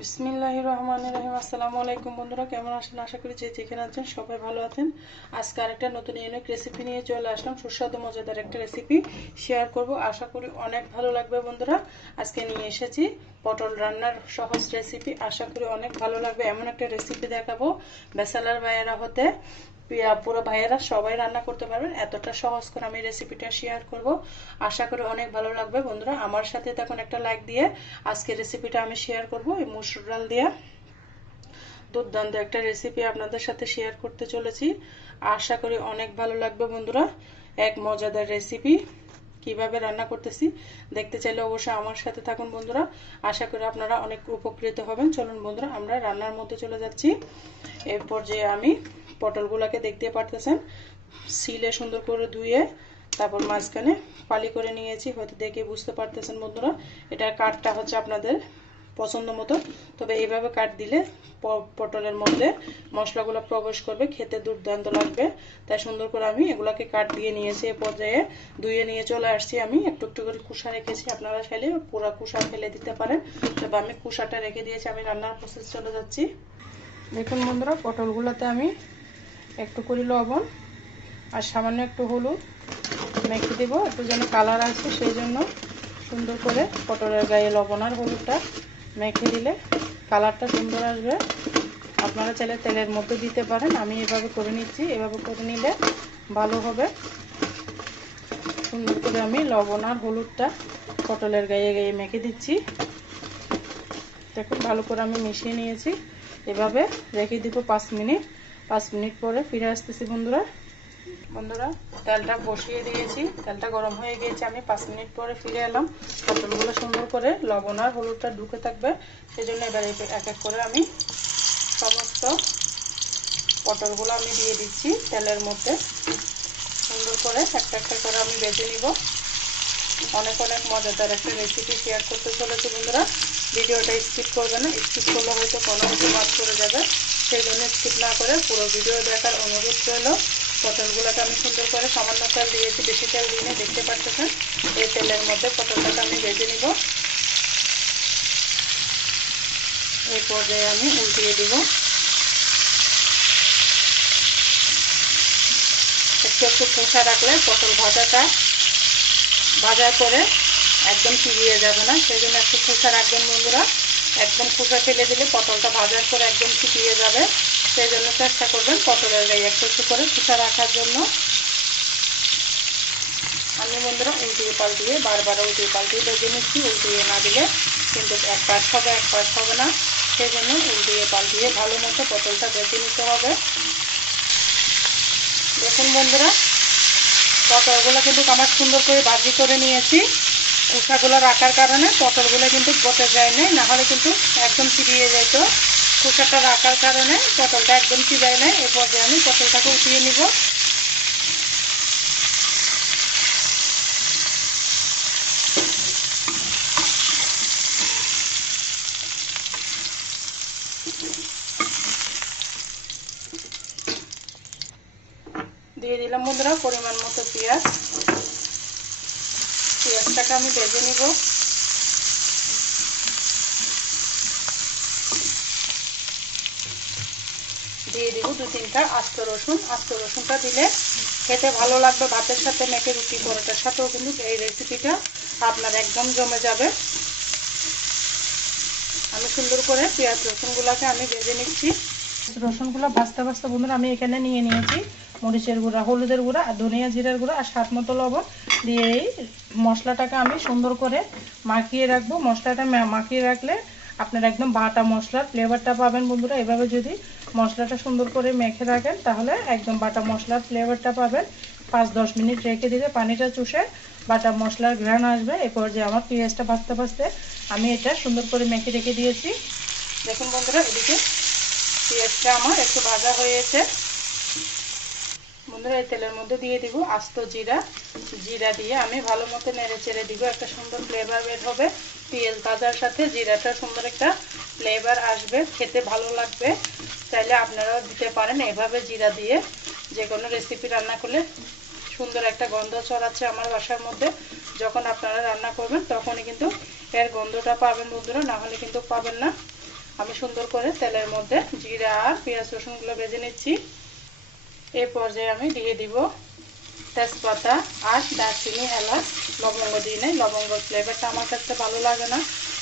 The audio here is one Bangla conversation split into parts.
বিসমিল্লাহ রহমান রহিম। আসসালামু আলাইকুম বন্ধুরা, কেমন আছেন? আশা করি যে যেখানে আছেন সবাই ভালো আছেন। আজকে আরেকটা নতুন ইউনিক রেসিপি নিয়ে চলে আসলাম। সুস্বাদু, মজাদার একটা রেসিপি শেয়ার করব। আশা করি অনেক ভালো লাগবে বন্ধুরা। আজকে নিয়ে এসেছি পটল রান্নার সহজ রেসিপি আশা করি অনেক ভালো লাগবে। এমন একটা রেসিপি দেখাবো বেসালার ভাইয়েরা হতে। পুরো ভাইয়েরা সবাই রান্না করতে পারবেন। এতটা সহজ করে আমি রেসিপিটা শেয়ার করব। আশা করি অনেক ভালো লাগবে বন্ধুরা। আমার সাথে তখন একটা লাইক দিয়ে। আজকে রেসিপিটা আমি শেয়ার করব এই মুসুর ডাল দিয়ে। দুর্দান্ত একটা রেসিপি আপনাদের সাথে শেয়ার করতে চলেছি। আশা করি অনেক ভালো লাগবে বন্ধুরা। এক মজাদার রেসিপি কীভাবে রান্না করতেছি দেখতে চাইলে অবশ্যই আমার সাথে থাকুন বন্ধুরা। আশা করি আপনারা অনেক উপকৃত হবেন। চলুন বন্ধুরা, আমরা রান্নার মধ্যে চলে যাচ্ছি। এরপর যে আমি পটলগুলোকে দেখতে পারতেছেন। সিলে সুন্দর করে ধুয়ে তারপর মাঝখানে পালি করে নিয়েছি। হয়তো দেখে বুঝতে পারতেছেন বন্ধুরা। এটার কাঠটা হচ্ছে আপনাদের পছন্দ মতো। তবে এইভাবে কাট দিলে পটলের মধ্যে মশলাগুলো প্রবেশ করবে, খেতে দুর্দান্ত লাগবে। তাই সুন্দর করে আমি এগুলাকে কাট দিয়ে নিয়েছি। এ পর্যায়ে ধুয়ে নিয়ে চলে আসছি আমি। একটু একটু করে কুষা রেখেছি। আপনারা চাইলে পুরা কুষা ফেলে দিতে পারেন। তবে আমি কুষাটা রেখে দিয়েছি। আমি রান্নার প্রসেস চলে যাচ্ছি। দেখুন বন্ধুরা, পটলগুলোতে আমি একটু করি লবণ আর সামান্য একটু হলুদ। মেখে দেবো। একটু যেন কালার আসে সেই জন্য সুন্দর করে পটলের গায়ে লবণ আর হলুদটা মেখে দিলে কালারটা সুন্দর আসবে। আপনারা চাইলে তেলের মধ্যে দিতে পারেন। আমি এভাবে করে নিচ্ছি। এভাবে করে নিলে ভালো হবে। সুন্দর করে আমি লবণ আর হলুদটা পটলের গায়ে গায়ে মেখে দিচ্ছি। দেখুন, ভালো করে আমি মিশিয়ে নিয়েছি। এভাবে রেখে দিব পাঁচ মিনিট। পাঁচ মিনিট পরে ফিরে আসতেছি বন্ধুরা। বন্ধুরা তেলটা বসিয়ে দিয়েছি। তেলটা গরম হয়ে গিয়েছে। আমি পাঁচ মিনিট পরে ফিরে এলাম। পটলগুলো সুন্দর করে লবণ আর হলুদটা ঢুকে থাকবে। সেই জন্য এবার এক এক করে আমি সমস্ত পটলগুলো আমি দিয়ে দিচ্ছি তেলের মধ্যে। সুন্দর করে একটা একটা করে আমি বেজে নিব। অনেক অনেক মজাদার একটা রেসিপি শেয়ার করতে চলেছি বন্ধুরা। ভিডিওটা স্কিপ করবে না। স্কিপ করলে হয়তো কোনো কিছু মাছ করে যাবে। সেই জন্য স্কিপ না করে পুরো ভিডিও দেখার অনুরোধ রইল। পটলগুলোকে আমি সুন্দর করে সামান্য তেল দিয়েছি, বেশি তেল দিয়ে দেখতে পাচ্ছেন? এই তেলের মধ্যে পটলটাকে আমি ভেজে নিব। এই পর্যায়ে আমি উল্টিয়ে দিব। একটু একটু পোষা রাখলে পটল ভাজাটা, ভাজার পরে একদম চিবিয়ে যাবে না। সেই জন্য একটু খোসা রাখবেন বন্ধুরা। একদম খোসা ফেলে দিলে পটলটা ভাজার পরে একদম চিপিয়ে যাবে। সেই জন্য চেষ্টা করবেন পটলের গায়ে একটু একটু করে খোসা রাখার জন্য। আমি বন্ধুরা উল্টিয়ে পাল্টিয়ে, বারবার উল্টিয়ে পাল্টিয়ে বেজে নিচ্ছি, উল্টিয়ে না দিলে কিন্তু এক পাশ হবে, এক পাশ হবে না। সেই জন্য উল্টিয়ে পাল্টিয়ে ভালো মতো পটলটা বেজে নিতে হবে। দেখুন বন্ধুরা, পটলগুলো কিন্তু আমার সুন্দর করে ভাজি করে নিয়েছি। খোসাগুলো রাখার কারণে পটলগুলো কিন্তু বটে যায় নাই হলে কিন্তু একদম চিবিয়ে যেত। খোসাটা রাখার কারণে পটলটা একদম চিবায় নেয়। এরপর যে আমি পটলটাকে উঠিয়ে নিব। দিয়ে দিলাম বন্ধুরা পরিমাণ মতো পেঁয়াজ। পেঁয়াজটাকে আমি ভেজে নিব। দিয়ে দিব দু তিনটা আস্ত রসুন। আস্ত রসুনটা দিলে খেতে ভালো লাগবে ভাতের সাথে, মেখে রুটি পরোটার সাথেও কিন্তু এই রেসিপিটা আপনার একদম জমে যাবে। আমি সুন্দর করে পেঁয়াজ রসুনগুলোকে আমি ভেজে নিচ্ছি। রসুনগুলো ভাজতে ভাজতে বন্ধুরা আমি এখানে নিয়ে নিয়েছি মরিচের গুঁড়া, হলুদের গুঁড়া আর ধনিয়া জিরার গুঁড়া আর স্বাদ মতো লবণ দিয়ে এই মশলাটাকে আমি সুন্দর করে মাখিয়ে রাখব। মশলাটা মাখিয়ে রাখলে আপনার একদম বাটা মশলার ফ্লেভারটা পাবেন বন্ধুরা। এভাবে যদি মশলাটা সুন্দর করে মেখে রাখেন, তাহলে একদম বাটা মশলার ফ্লেভারটা পাবেন। পাঁচ দশ মিনিট রেখে দিলে পানিটা চুষে বাটা মশলার ঘ্রাণ আসবে। এরপর যে আমার পেঁয়াজটা ভাজতে ভাজতে আমি এটা সুন্দর করে মেখে রেখে দিয়েছি। দেখুন বন্ধুরা, এদিকে পেঁয়াজটা আমার একটু ভাজা হয়েছে বন্ধুরা, এই তেলের মধ্যে দিয়ে দিব আস্ত জিরা। জিরা দিয়ে আমি ভালো মতো নেড়ে চেড়ে দিব। একটা সুন্দর ফ্লেভার বের হবে। পেঁয়াজ ভাজার সাথে জিরাটা সুন্দর একটা ফ্লেভার আসবে, খেতে ভালো লাগবে। চাইলে আপনারাও দিতে পারেন, এভাবে জিরা দিয়ে যে কোনো রেসিপি রান্না করলে সুন্দর একটা গন্ধ ছড়াচ্ছে আমার বাসার মধ্যে। যখন আপনারা রান্না করবেন, তখনই কিন্তু এর গন্ধটা পাবেন বন্ধুরা, না হলে কিন্তু পাবেন না। আমি সুন্দর করে তেলের মধ্যে জিরা আর পেঁয়াজ রসুনগুলো ভেজে নিচ্ছি। এই পর্যায়ে আমি দিয়ে দিব তেজপাতা আর দারচিনি এলাচ, লবঙ্গ দিই নেই লবঙ্গর ফ্লেভারটা আমার কাছে ভালো লাগে না।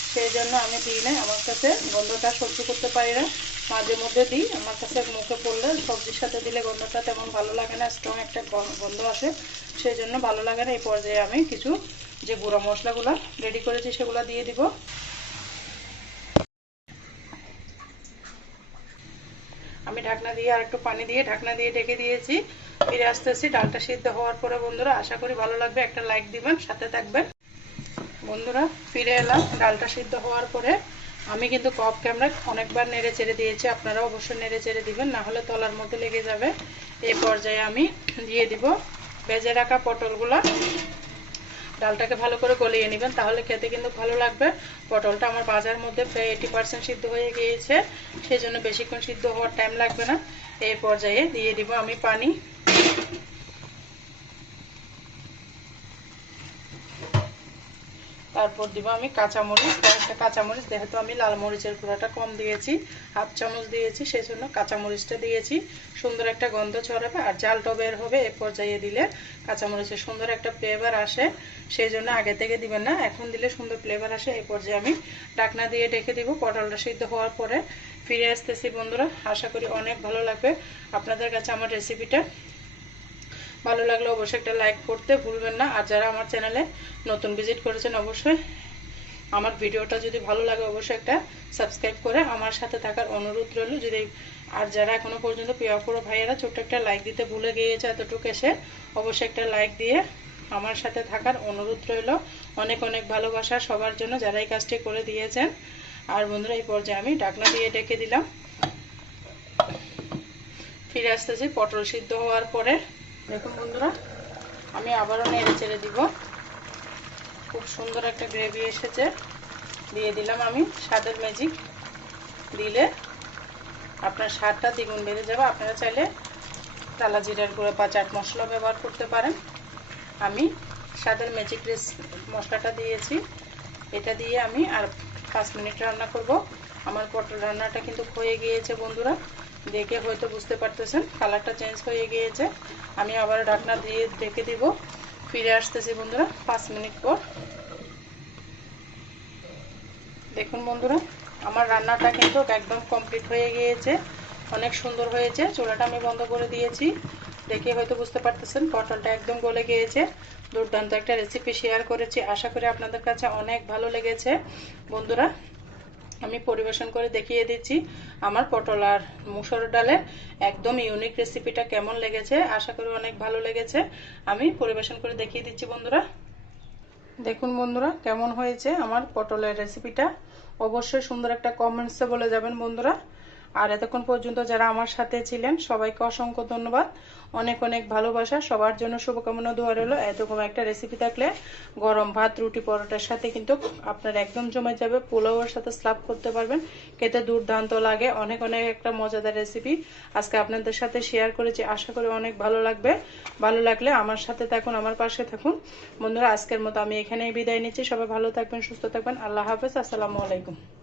সেই জন্য আমি দিই নাই, আমার কাছে গন্ধটা সহ্য করতে পারি না। মাঝে মধ্যে দিই, আমার কাছে মুখে পড়লে সবজির সাথে দিলে গন্ধটা তেমন ভালো লাগে না স্ট্রং একটা গন্ধ আসে। সেই জন্য ভালো লাগে না, এই পর্যায়ে আমি কিছু যে গুঁড়ো মশলাগুলো রেডি করেছি সেগুলো দিয়ে দিব। ঢাকনা দিয়ে আর একটু পানি দিয়ে ঢাকনা দিয়ে ঢেকে দিয়েছি। ফিরে আসতেছি ডালটা সিদ্ধ হওয়ার পরে বন্ধুরা, আশা করি ভালো লাগবে। একটা লাইক দিবেন, সাথে থাকবেন। বন্ধুরা, ফিরে এলাম ডালটা সিদ্ধ হওয়ার পরে। আমি কিন্তু কপ ক্যামেরা অনেকবার নেড়ে চেড়ে দিয়েছি আপনারা অবশ্যই নেড়ে চেড়ে দিবেন, না হলে তলার মধ্যে লেগে যাবে। এই পর্যায়ে আমি দিয়ে দিব ভেজে রাখা পটলগুলো। ডালটাকে ভালো করে গলিয়ে নেবেন, তাহলে খেতে কিন্তু ভালো লাগবে। পটলটা আমার বাজার মধ্যে প্রায় এইটি পার্সেন্ট সিদ্ধ হয়ে গিয়েছে সেই জন্য বেশিক্ষণ সিদ্ধ হওয়ার টাইম লাগবে না। এই পর্যায়ে দিয়ে দিব আমি পানি। তারপর দিব আমি কাঁচামরিচ, কয়েকটা কাঁচামরিচ, যেহেতু আমি লাল মরিচের গুঁড়াটা কম দিয়েছি, হাফ চামচ দিয়েছি সেই জন্য কাঁচামরিচটা দিয়েছি। সুন্দর একটা গন্ধ ছড়াবে আর জালটা বের হবে এ পর্যায়ে দিলে কাঁচামরিচের সুন্দর একটা ফ্লেভার আসে। সেই জন্য আগে থেকে দিবেন না, এখন দিলে সুন্দর ফ্লেভার আসে। এই পর্যায়ে আমি ডাকনা দিয়ে ডেকে দিব, পটলটা সিদ্ধ হওয়ার পরে। ফিরে আসতেছি বন্ধুরা, আশা করি অনেক ভালো লাগবে। আপনাদের কাছে আমার রেসিপিটা ভালো লাগলে অবশ্যই একটা লাইক করতে ভুলবেন না। আর যারা আমার চ্যানেলে নতুন ভিজিট করেছেন, অবশ্যই আমার ভিডিওটা যদি ভালো লাগে, অবশ্যই একটা সাবস্ক্রাইব করে আমার সাথে থাকার অনুরোধ রইল। যদি আর যারা এখনও পর্যন্ত প্রিয়াপুরো ভাইয়েরা ছোট্ট একটা লাইক দিতে ভুলে গিয়েছে এতটুকু এসে, অবশ্যই একটা লাইক দিয়ে আমার সাথে থাকার অনুরোধ রইল। অনেক অনেক ভালোবাসা সবার জন্য যারা এই কাজটি করে দিয়েছেন। আর বন্ধুরা, এই পর্যায়ে আমি ডাকনা দিয়ে ডেকে দিলাম। ফিরে আসতেছি, পটল সিদ্ধ হওয়ার পরে। দেখুন বন্ধুরা, আমি আবারও নেড়ে চেড়ে দিব। খুব সুন্দর একটা গ্রেভি এসেছে। দিয়ে দিলাম আমি স্বাদের ম্যাজিক দিলে আপনার স্বাদটা দ্বিগুণ বেড়ে যাবে। আপনারা চাইলে তালা জিরার গুঁড়ো বা চাট মশলা ব্যবহার করতে পারেন। আমি স্বাদের ম্যাজিক রেস মশলাটা দিয়েছি। এটা দিয়ে আমি আর পাঁচ মিনিট রান্না করব। আমার পটল রান্নাটা কিন্তু হয়ে গিয়েছে বন্ধুরা। দেখে হয়তো বুঝতে পারতেছেন, কালারটা চেঞ্জ হয়ে গিয়েছে। আমি আবার ঢাকনা দিয়ে ডেকে দিব। ফিরে আসতেছি বন্ধুরা, পাঁচ মিনিট পর। দেখুন বন্ধুরা, আমার রান্নাটা কিন্তু একদম কমপ্লিট হয়ে গিয়েছে, অনেক সুন্দর হয়েছে। চুলাটা আমি বন্ধ করে দিয়েছি। দেখে হয়তো বুঝতে পারতেছেন, পটলটা একদম গলে গিয়েছে। দুর্দান্ত একটা রেসিপি শেয়ার করেছি। আশা করি আপনাদের কাছে অনেক ভালো লেগেছে। বন্ধুরা আমি পরিবেশন করে দেখিয়ে দিচ্ছি আমার পটল আর মুসুর ডালের একদম ইউনিক রেসিপিটা কেমন লেগেছে, আশা করি অনেক ভালো লেগেছে। আমি পরিবেশন করে দেখিয়ে দিচ্ছি বন্ধুরা। দেখুন বন্ধুরা, কেমন হয়েছে আমার পটলের রেসিপিটা অবশ্যই সুন্দর একটা কমেন্টসে বলে যাবেন বন্ধুরা। আর এতক্ষণ পর্যন্ত যারা আমার সাথে ছিলেন, সবাইকে অসংখ্য ধন্যবাদ। অনেক অনেক ভালোবাসা। সবার জন্য শুভকামনা, দোয়া রইল। এরকম একটা রেসিপি থাকলে গরম ভাত, রুটি, পরোটার সাথে কিন্তু আপনার একদম জমে যাবে। পোলাওয়ের সাথে স্লাপ করতে পারবেন। খেতে দুর্দান্ত লাগে। অনেক অনেক একটা মজাদার রেসিপি আজকে আপনাদের সাথে শেয়ার করেছি। আশা করি অনেক ভালো লাগবে। ভালো লাগলে আমার সাথে থাকুন, আমার পাশে থাকুন। বন্ধুরা, আজকের মতো আমি এখানেই বিদায় নিচ্ছি। সবাই ভালো থাকবেন, সুস্থ থাকবেন। আল্লাহ হাফেজ। আসসালামু আলাইকুম।